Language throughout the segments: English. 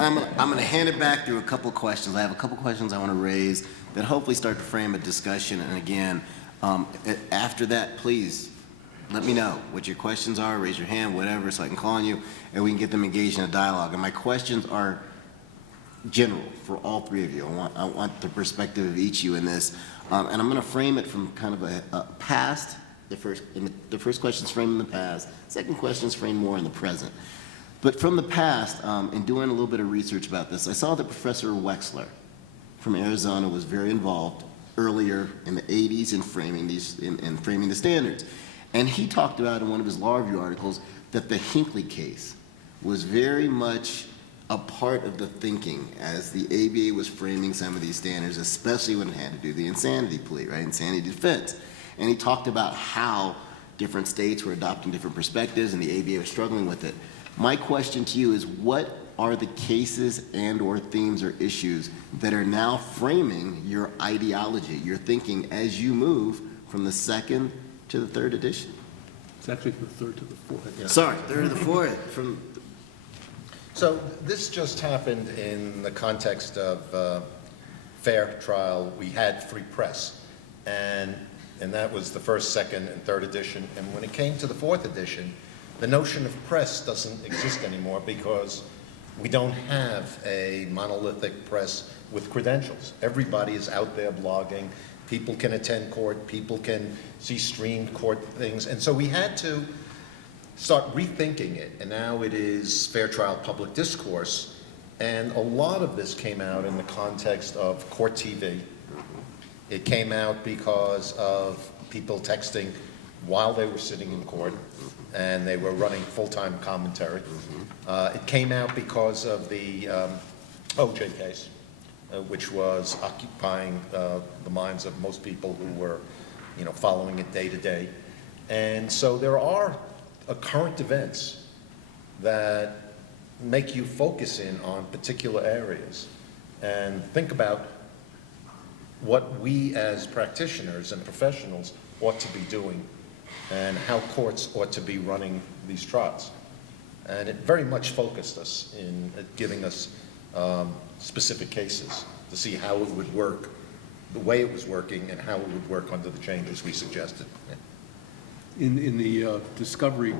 I'm gonna hand it back through a couple questions. I have a couple questions I want to raise that hopefully start to frame a discussion. And again, after that, please let me know what your questions are. Raise your hand, whatever, so I can call on you, and we can get them engaged in a dialogue. And my questions are general for all three of you. I want the perspective of each of you in this, and I'm going to frame it from kind of a past. The first question is framed in the past. Second question is framed more in the present. But from the past, in doing a little bit of research about this, I saw that Professor Wexler from Arizona was very involved earlier in the 80s in framing the standards. And he talked about in one of his law review articles that the Hinckley case was very much a part of the thinking as the ABA was framing some of these standards, especially when it had to do the insanity plea, right, insanity defense. And he talked about how different states were adopting different perspectives and the ABA was struggling with it. My question to you is, what are the cases and or themes or issues that are now framing your ideology, your thinking, as you move from the second to the third edition? It's actually from the third to the fourth. Yeah. Sorry, third to the fourth. So this just happened in the context of fair trial. We had free press, and that was the first, second, and third edition. And when it came to the fourth edition, the notion of press doesn't exist anymore because we don't have a monolithic press with credentials. Everybody is out there blogging. People can attend court. People can see streamed court things. And so we had to start rethinking it. And now it is fair trial public discourse. And a lot of this came out in the context of court TV. It came out because of people texting while they were sitting in court, and they were running full-time commentary. It came out because of the OJ case, which was occupying the minds of most people who were, following it day to day. And so there are current events that make you focus in on particular areas and think about what we as practitioners and professionals ought to be doing and how courts ought to be running these trials. And it very much focused us in giving us specific cases to see how it would work, the way it was working, and how it would work under the changes we suggested. Yeah. In the discovery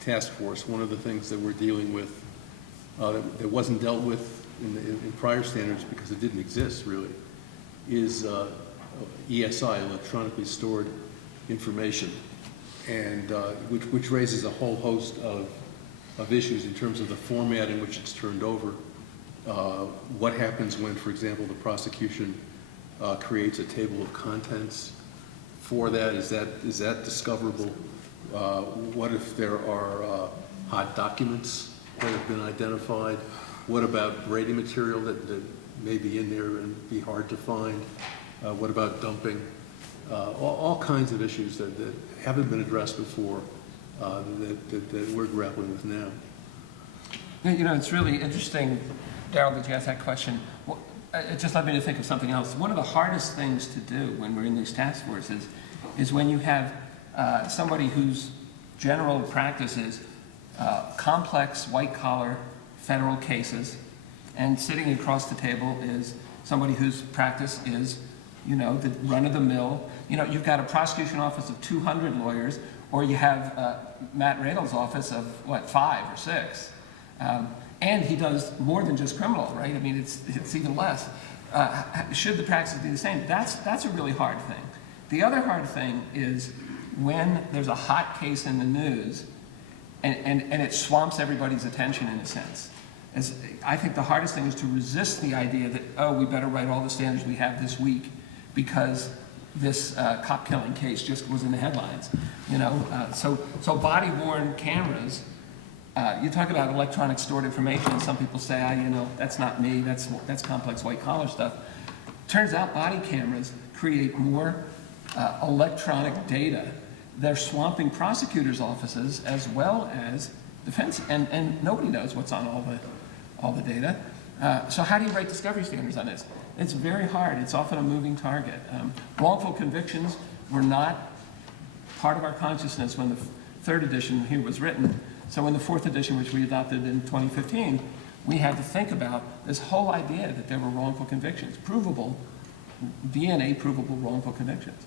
task force, one of the things that we're dealing with that wasn't dealt with in prior standards because it didn't exist really is ESI, electronically stored information, and which raises a whole host of issues in terms of the format in which it's turned over. What happens when, for example, the prosecution creates a table of contents for that? Is that discoverable? What if there are hot documents that have been identified? What about Brady material that may be in there and be hard to find? What about dumping? All kinds of issues that haven't been addressed before that we're grappling with now. It's really interesting, Darrell, that you asked that question. It just led me to think of something else. One of the hardest things to do when we're in these task forces is when you have somebody whose general practice is complex white-collar federal cases, and sitting across the table is somebody whose practice is, the run-of-the-mill. You've got a prosecution office of 200 lawyers, or you have Matt Radle's office of, 5 or 6. And he does more than just criminal, right? I mean, it's even less. Should the practice be the same? That's a really hard thing. The other hard thing is when there's a hot case in the news and it swamps everybody's attention in a sense. I think the hardest thing is to resist the idea that, we better write all the standards we have this week because this cop killing case just was in the headlines. So body-worn cameras, you talk about electronic stored information, and some people say, that's not me, that's complex white-collar stuff. Turns out body cameras create more electronic data. They're swamping prosecutors' offices as well as defense, and nobody knows what's on all the data. So how do you write discovery standards on this? It's very hard. It's often a moving target. Wrongful convictions were not part of our consciousness when the third edition here was written. So in the fourth edition, which we adopted in 2015, we had to think about this whole idea that there were wrongful convictions, provable, DNA provable wrongful convictions.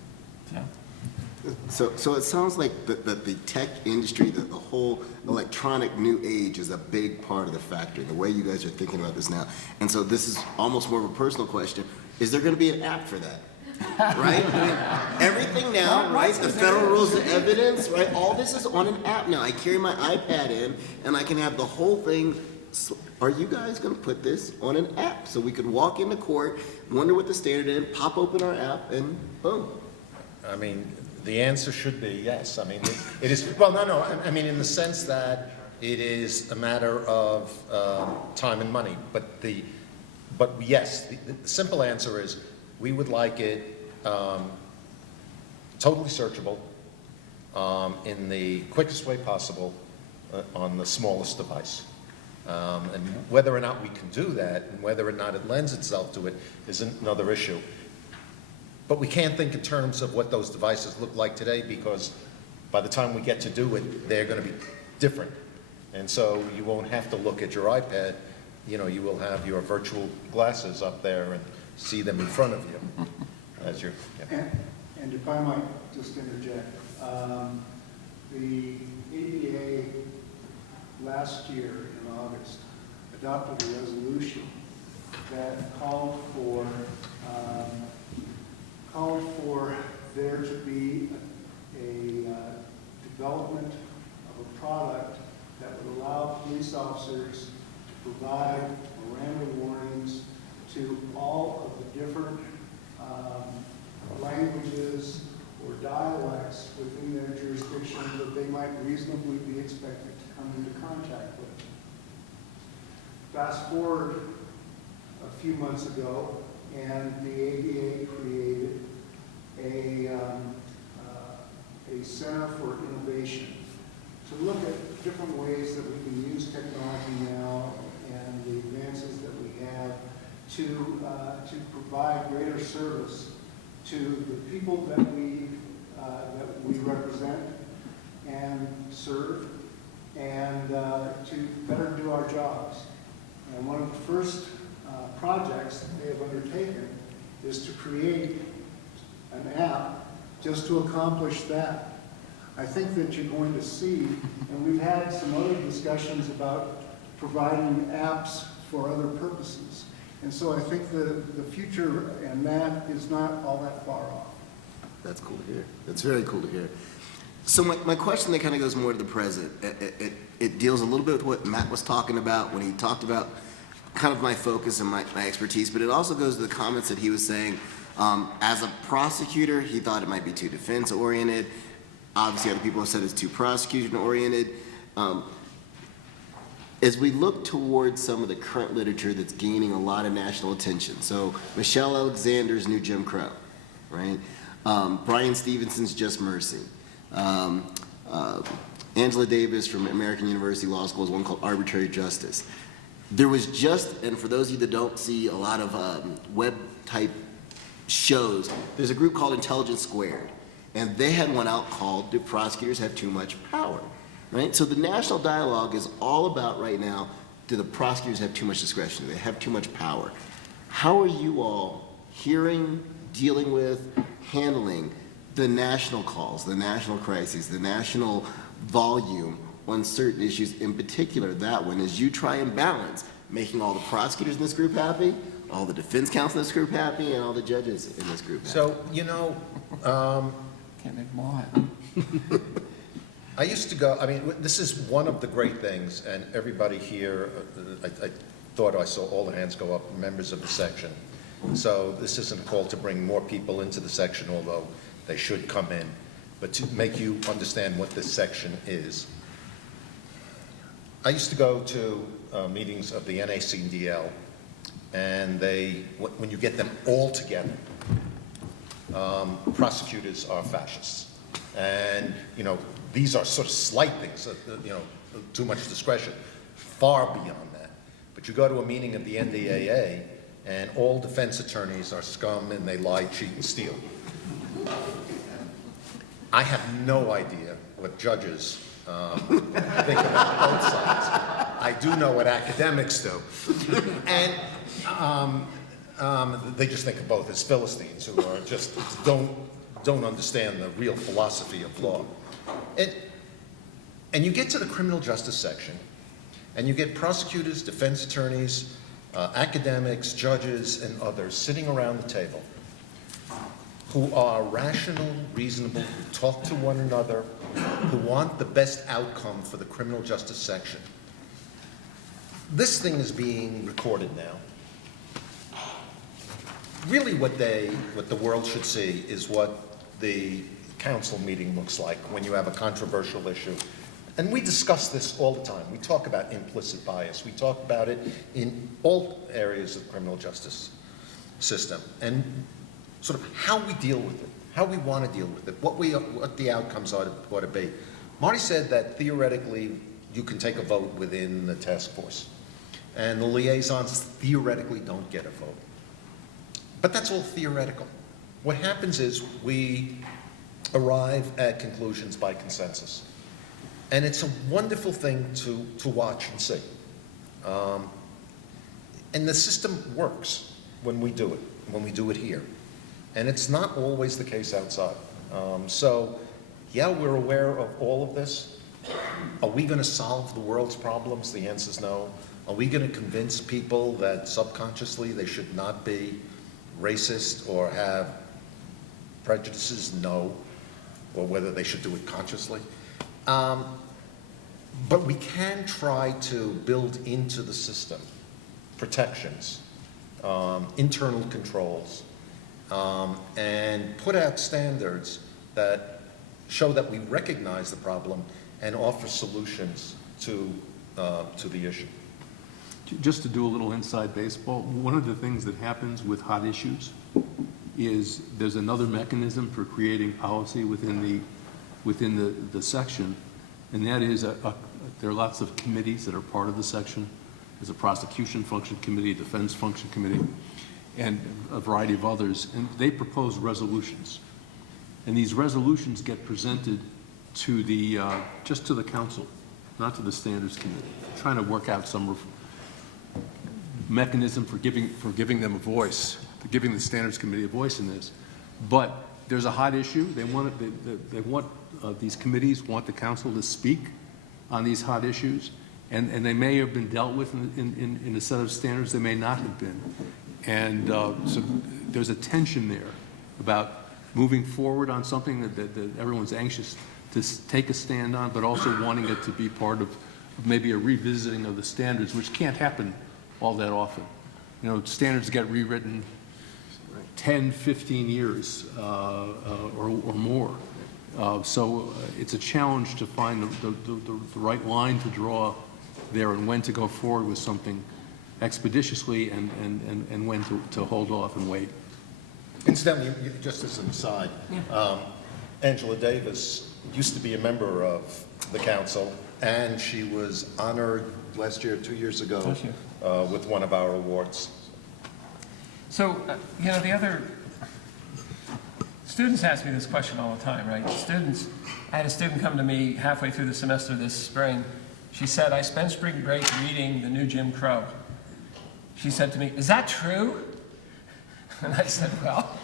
So it sounds like the tech industry, the whole electronic new age is a big part of the factor, the way you guys are thinking about this now. And so this is almost more of a personal question. Is there going to be an app for that? Right? I mean, everything now, right? The federal rules of evidence, right? All this is on an app now. I carry my iPad in and I can have the whole thing. Are you guys going to put this on an app so we could walk into court, wonder what the standard is, pop open our app, and boom? I mean, the answer should be yes. I mean, it is, well, no, I mean, in the sense that it is a matter of time and money. But yes, the simple answer is we would like it totally searchable in the quickest way possible on the smallest device. And whether or not we can do that and whether or not it lends itself to it is another issue. But we can't think in terms of what those devices look like today, because by the time we get to do it, they're going to be different. And so you won't have to look at your iPad. You know, you will have your virtual glasses up there and see them in front of you as you're. Yeah. And if I might just interject, the ADA last year in August adopted a resolution that called for there to be a development of a product that would allow police officers to provide Miranda warnings to all of the different languages or dialects within their jurisdiction that they might reasonably be expected to come into contact with. Fast forward a few months ago, and the ADA created a Center for Innovation to look at different ways that we can use technology now and the advances that we have to provide greater service to the people that we represent and serve, and to better do our jobs. And one of the first projects that they have undertaken is to create an app just to accomplish that. I think that you're going to see, and we've had some other discussions about providing apps for other purposes. And so I think the future and that is not all that far off. That's cool to hear. That's very cool to hear. So my question that kind of goes more to the present. It deals a little bit with what Matt was talking about when he talked about kind of my focus and my expertise, but it also goes to the comments that he was saying. As a prosecutor, he thought it might be too defense-oriented. Obviously, other people have said it's too prosecution-oriented. As we look towards some of the current literature that's gaining a lot of national attention, so Michelle Alexander's New Jim Crow, right? Brian Stevenson's Just Mercy. Angela Davis from American University Law School has one called Arbitrary Justice. There was just, and for those of you that don't see a lot of web-type shows, there's a group called Intelligence Squared, and they had one out called Do Prosecutors Have Too Much Power? Right? So the national dialogue is all about right now, do the prosecutors have too much discretion? Do they have too much power? How are you all hearing, dealing with, handling the national calls, the national crises, the national volume on certain issues, in particular that one, as you try and balance making all the prosecutors in this group happy, all the defense counsel in this group happy, and all the judges in this group happy? So, you know, Can't make them all happy. I used to go, I mean, this is one of the great things, and everybody here, I thought I saw all the hands go up, members of the section. So this isn't a call to bring more people into the section, although they should come in, but to make you understand what this section is. I used to go to meetings of the NACDL, and when you get them all together, prosecutors are fascists. And, you know, these are sort of slight things, you know, too much discretion, far beyond that. But you go to a meeting of the NDAA, and all defense attorneys are scum and they lie, cheat, and steal. I have no idea what judges think about both sides. I do know what academics do. And they just think of both as Philistines who are just don't understand the real philosophy of law. And you get to the criminal justice section, and you get prosecutors, defense attorneys, academics, judges, and others sitting around the table who are rational, reasonable, who talk to one another, who want the best outcome for the criminal justice section. This thing is being recorded now. Really what the world should see is what the council meeting looks like when you have a controversial issue. And we discuss this all the time. We talk about implicit bias. We talk about it in all areas of the criminal justice system. And sort of how we deal with it, how we want to deal with it, what the outcomes ought to be. Marty said that theoretically you can take a vote within the task force, and the liaisons theoretically don't get a vote. But that's all theoretical. What happens is we arrive at conclusions by consensus, and it's a wonderful thing to watch and see. And the system works when we do it here. And it's not always the case outside. So, yeah, we're aware of all of this. Are we going to solve the world's problems? The answer is no. Are we going to convince people that subconsciously they should not be racist or have prejudices? No. Or whether they should do it consciously. But we can try to build into the system protections, internal controls, and put out standards that show that we recognize the problem and offer solutions to the issue. Just to do a little inside baseball, one of the things that happens with hot issues is there's another mechanism for creating policy within the section, and that is there are lots of committees that are part of the section. There's a prosecution function committee, a defense function committee, and a variety of others, and they propose resolutions. And these resolutions get presented to the, just to the council, not to the standards committee, trying to work out some mechanism for giving them a voice, for giving the standards committee a voice in this. But there's a hot issue. These committees want the council to speak on these hot issues, and they may have been dealt with in a set of standards, they may not have been. And so there's a tension there about moving forward on something that everyone's anxious to take a stand on, but also wanting it to be part of maybe a revisiting of the standards, which can't happen all that often. You know, standards get rewritten 10, 15 years or more. So it's a challenge to find the right line to draw there and when to go forward with something expeditiously and when to hold off and wait. Incidentally, just as an aside, Angela Davis used to be a member of the council, and she was honored last year, 2 years ago, with one of our awards. So, you know, the other, students ask me this question all the time, right? I had a student come to me halfway through the semester this spring. She said, I spent spring break reading the new Jim Crow. She said to me, is that true? And I said, well,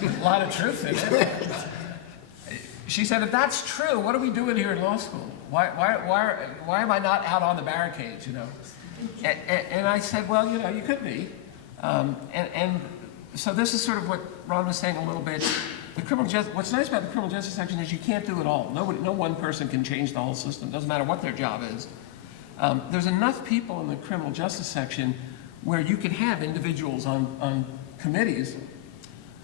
there's a lot of truth in it. She said, if that's true, what are we doing here in law school? Why am I not out on the barricades, you know? And I said, well, you know, you could be. And so this is sort of what Ron was saying a little bit. What's nice about the criminal justice section is you can't do it all. No one person can change the whole system. Doesn't matter what their job is. There's enough people in the criminal justice section where you can have individuals on committees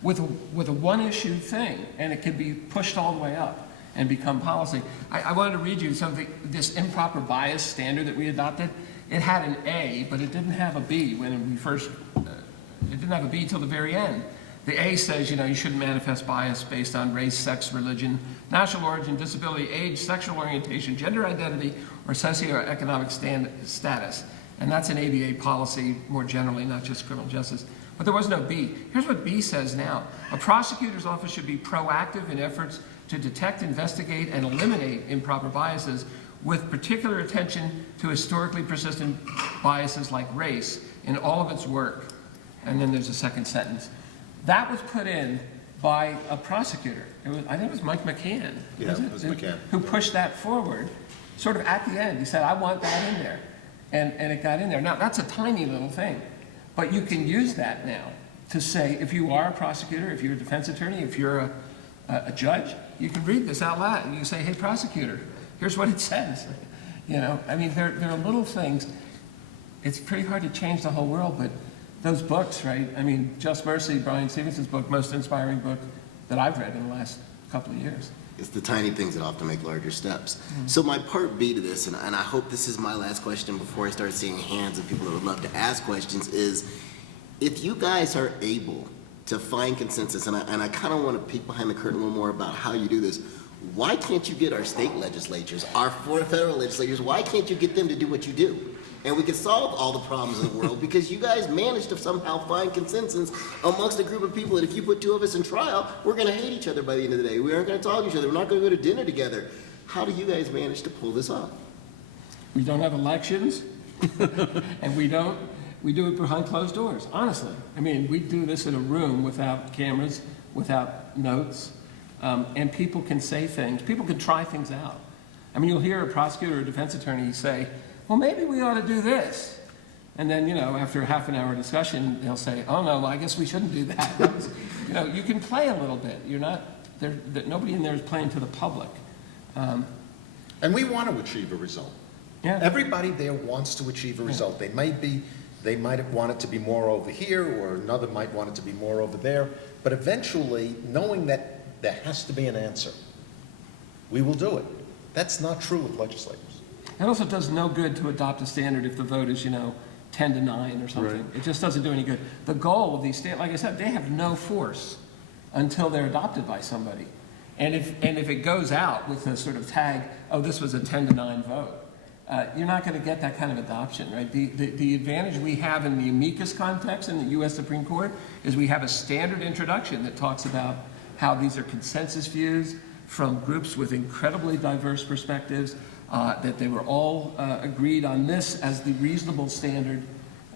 with a one-issue thing, and it can be pushed all the way up and become policy. I wanted to read you something, this improper bias standard that we adopted. It had an A, but it didn't have a B when we first, it didn't have a B till the very end. The A says, you know, you shouldn't manifest bias based on race, sex, religion, national origin, disability, age, sexual orientation, gender identity, or socioeconomic status. And that's an ABA policy more generally, not just criminal justice. But there was no B. Here's what B says now. A prosecutor's office should be proactive in efforts to detect, investigate, and eliminate improper biases with particular attention to historically persistent biases like race in all of its work. And then there's a second sentence. That was put in by a prosecutor. I think it was Mike McCann. Yeah, it was McCann. Who pushed that forward, sort of at the end. He said, I want that in there. And it got in there. Now, that's a tiny little thing, but you can use that now to say, if you are a prosecutor, if you're a defense attorney, if you're a judge, you can read this out loud. And you can say, hey, prosecutor, here's what it says. You know, I mean, there are little things. It's pretty hard to change the whole world, but those books, right? I mean, Just Mercy, Brian Stevenson's book, most inspiring book that I've read in the last couple of years. It's the tiny things that often make larger steps. So my part B to this, and I hope this is my last question before I start seeing hands of people that would love to ask questions, is if you guys are able to find consensus, and I kind of want to peek behind the curtain a little more about how you do this, why can't you get our state legislatures, our federal legislatures, why can't you get them to do what you do? And we can solve all the problems in the world because you guys managed to somehow find consensus amongst a group of people that if you put two of us in trial, we're going to hate each other by the end of the day. We aren't going to talk to each other. We're not going to go to dinner together. How do you guys manage to pull this off? We don't have elections, and we do it behind closed doors, honestly. I mean, we do this in a room without cameras, without notes, and people can say things. People can try things out. I mean, you'll hear a prosecutor or a defense attorney say, well, maybe we ought to do this. And then, you know, after a half an hour discussion, they'll say, oh, no, I guess we shouldn't do that. You know, you can play a little bit. You're not, nobody in there is playing to the public. And we want to achieve a result. Yeah. Everybody there wants to achieve a result. They might want it to be more over here, or another might want it to be more over there. But eventually, knowing that there has to be an answer, we will do it. That's not true with legislators. It also does no good to adopt a standard if the vote is, 10-9 or something. Right. It just doesn't do any good. The goal of these standards, like I said, they have no force until they're adopted by somebody. And if it goes out with a sort of tag, oh, this was a 10-9 vote, you're not going to get that kind of adoption, right? The advantage we have in the amicus context in the U.S. Supreme Court is we have a standard introduction that talks about how these are consensus views from groups with incredibly diverse perspectives, that they were all agreed on this as the reasonable standard.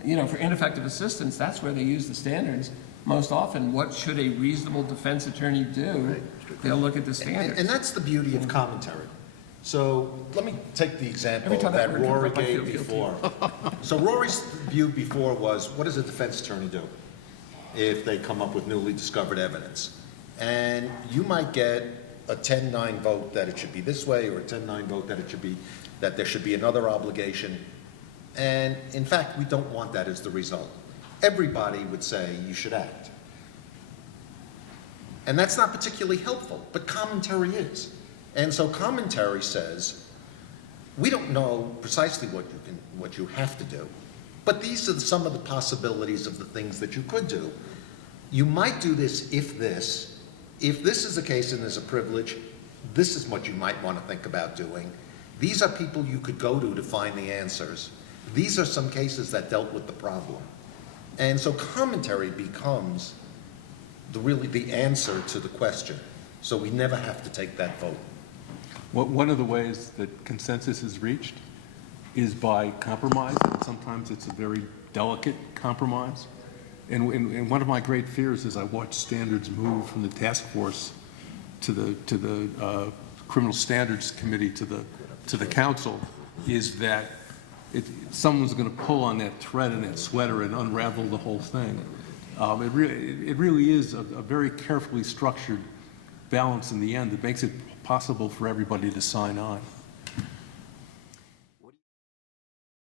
For ineffective assistance, that's where they use the standards most often. What should a reasonable defense attorney do? They'll look at the standards. And that's the beauty of commentary. So let me take the example Every time that that word comes Rory up, I feel gave guilty. before. So Rory's view before was, what does a defense attorney do if they come up with newly discovered evidence? And you might get a 10-9 vote that it should be this way, or a 10-9 vote that there should be another obligation. And in fact, we don't want that as the result. Everybody would say you should act. And that's not particularly helpful, but commentary is. And so commentary says, we don't know precisely what you have to do, but these are some of the possibilities of the things that you could do. You might do this. If this is the case and there's a privilege, this is what you might want to think about doing. These are people you could go to find the answers. These are some cases that dealt with the problem. And so commentary becomes really the answer to the question. So we never have to take that vote. One of the ways that consensus is reached is by compromise, and sometimes it's a very delicate compromise. And one of my great fears as I watch standards move from the task force to the criminal standards committee to the council is that someone's going to pull on that thread and that sweater and unravel the whole thing. It really is a very carefully structured balance in the end that makes it possible for everybody to sign on.